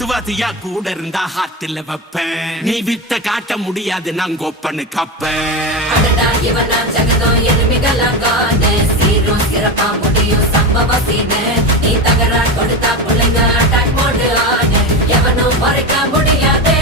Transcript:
சுவாசியா கூட இருந்தா ஹார்ட்ல வைப்பேன். நீ வித்த காட்ட முடியாது நான் கோப்பனு கப்பேன். சீரும் சிறப்பா முடியும் சம்பவ சீனு. நீ தகரா கொடுத்தா பிள்ளைங்க அட்டாக் மோடு ஆனு. எவனும் மறைக்க முடியாது.